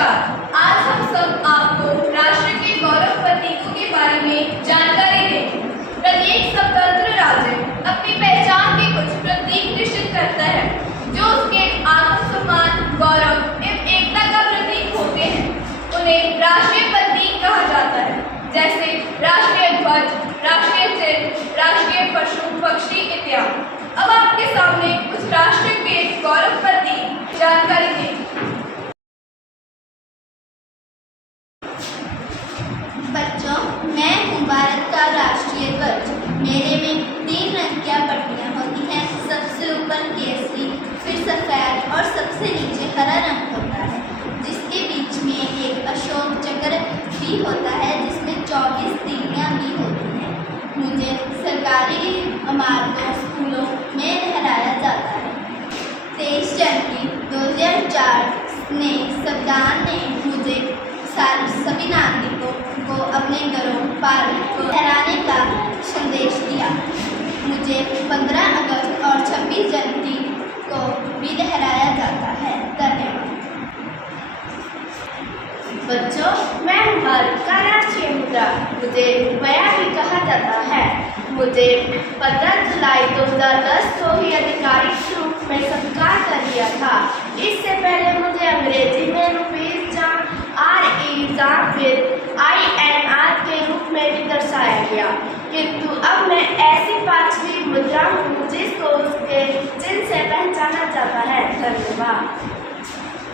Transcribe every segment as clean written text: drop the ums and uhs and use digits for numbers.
नमस्कार। आज हम सब आपको राष्ट्र के गौरव प्रतीकों के बारे में जानकारी देंगे। प्रत्येक स्वतंत्र राज्य अपनी पहचान के कुछ प्रतीक निश्चित करता है जो उसके आत्मसम्मान, गौरव एवं एकता का प्रतीक होते हैं। उन्हें राष्ट्रीय प्रतीक कहा जाता है, जैसे राष्ट्रीय ध्वज, राष्ट्रीय चिन्ह, राष्ट्रीय पशु पक्षी इत्यादि। अब आपके सामने कुछ राष्ट्र के गौरव प्रतीक जानकारी देंगे। बच्चों, मैं हूँ भारत का राष्ट्रीय ध्वज। मेरे में 3 रंग की पट्टियाँ होती हैं। सबसे ऊपर केसरी, फिर सफ़ेद और सबसे नीचे हरा रंग होता है, जिसके बीच में एक अशोक चक्र भी होता है, जिसमें 24 तीलियाँ भी होती हैं। मुझे सरकारी इमारतों, स्कूलों में लहराया जाता है। 23 जनवरी 2004 में संविधान ने मुझे सभी नागरिकों को अपने घरों, पार्क को लहराने का संदेश दिया। मुझे 15 अगस्त और 26 जनवरी को भी लहराया जाता है। धन्यवाद। बच्चों, मैं हूँ भारत का राष्ट्रीय मुद्रा, मुझे रुपया भी कहा जाता है। मुझे 15 जुलाई 2010 को ही आधिकारिक रूप में स्वीकार कर लिया था। इससे पहले मुझे अंग्रेजी में रुपीज फिर INR के रूप में भी दर्शाया गया, किंतु अब मैं ऐसी 5वीं मुद्रा हूँ जिसको उसके चिन्ह से पहचाना जाता है। धन्यवाद।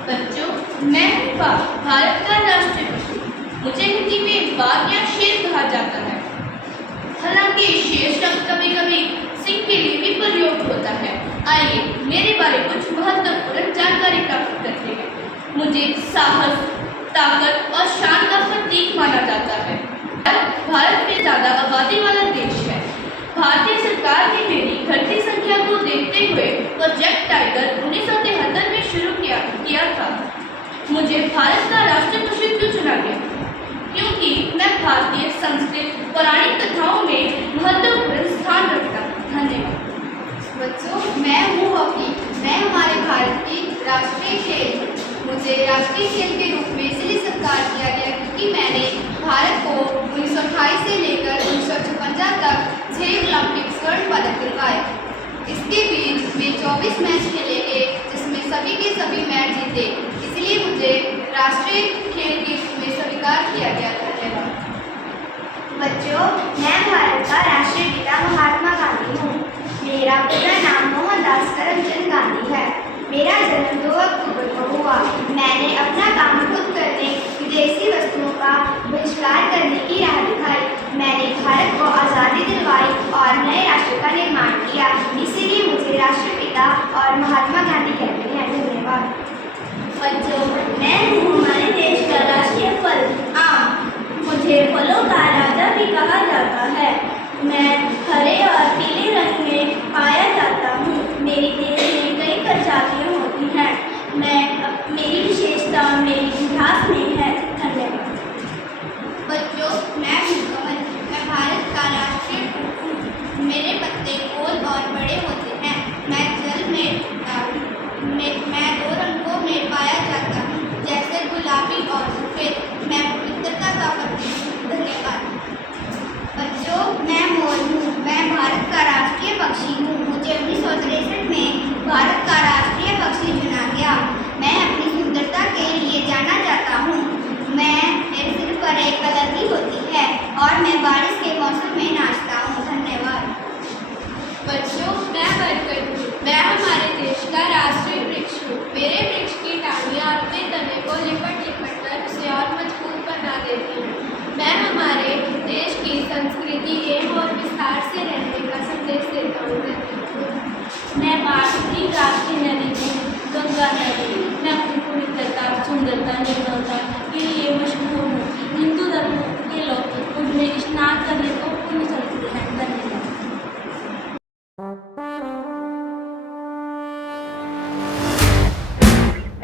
बच्चों, मैं हूँ भारत का राष्ट्रीय पशु, मुझे हिंदी में बाघ या शेर कहा जाता है। हालांकि शेर शब्द कभी कभी सिंह के लिए भी प्रयोग होता है। आइए मेरे बारे में कुछ महत्वपूर्ण जानकारी प्राप्त करते हैं। मुझे साहस, ताकत और शान का प्रतीक माना जाता है। भारत में ज़्यादा आबादी वाला देश है। भारतीय सरकार ने मेरी घटती संख्या को देखते हुए प्रोजेक्ट टाइगर 1973 में शुरू किया था। मुझे भारत का राष्ट्रीय पशु क्यों चुना गया? क्योंकि मैं भारतीय संस्कृत पौराणिक कथाओं में महत्वपूर्ण स्थान रखता हूँ। धन्यवाद। बच्चों, मैं हूँ हॉकी। मैं हमारे भारत की राष्ट्रीय खेल हूँ। मुझे राष्ट्रीय खेल के रूप में इसलिए स्वीकार किया गया क्योंकि मैंने भारत को 1928 से लेकर 1956 तक 6 ओलंपिक स्वर्ण पदक दिलवाए। इसके बीच में 24 मैच खेले गए, जिसमें सभी के सभी मैच जीते। इसलिए मुझे राष्ट्रीय खेल के रूप में स्वीकार किया गया। धन्यवाद। बच्चों, मैं भारत का राष्ट्रीय पिता महात्मा गांधी हूँ। मेरा पूरा नाम मोहनदास करमचंद गांधी है। मेरा जन्म 2 अक्टूबर को हुआ। मैंने अपना काम खुद करने, विदेशी वस्तुओं का बहिष्कार करने की राह दिखाई। मैंने भारत को आज़ादी दिलवाई और नए राष्ट्र का निर्माण किया। इसीलिए मुझे राष्ट्रपिता और महात्मा गांधी कहते हैं। धन्यवाद। बच्चों, मैं हूँ हमारे देश का राष्ट्रीय फल आम। मुझे फलों का राजा भी कहा जाता है। मैं हरे और पीले रंग में पाया जाता हूँ। मेरे देश में कई प्रजातियाँ होती हैं। मेरी विशेषता मेरी मिठास में है। धन्यवाद। बच्चों, मैं हूँ कमल। मैं भारत का राष्ट्रीय फूल हूँ। मेरे पत्ते गोल और बड़े होते हैं। मैं जल में 2 रंगों में पाया जाता हूँ, जैसे गुलाबी और सफ़ेद। मैं पवित्रता का प्रतीक हूँ। धन्यवाद। बच्चों, मैं मोर हूँ। मैं भारत का राष्ट्रीय पक्षी हूँ। मुझे 1963 में भारत का राष्ट्रीय पक्षी चुना गया। मैं अपनी सुंदरता के लिए जाना जाता हूँ। मेरे सिर पर एक कलगी होती है और मैं बारिश के मौसम में नाचता हूँ। धन्यवाद। बच्चों, मैं बरगद हूँ। मैं हमारे देश का राष्ट्रीय वृक्ष हूँ। मेरे वृक्ष की टांगियाँ अपने तने को लिपट कर उसे और मजबूत बना देती हैं। मैं हमारे देश की संस्कृति एवं और विस्तार से रहने का संदेश देता हूँ। मैं भारत की राष्ट्रीय नदी हूँ, गंगा नदी। मैं अपनी पवित्रता, सुंदरता, निर्मलता के लिए मशहूर हूँ। हिंदू धर्म के लोग उसमें स्नान करने को पुण्य समझते हैं।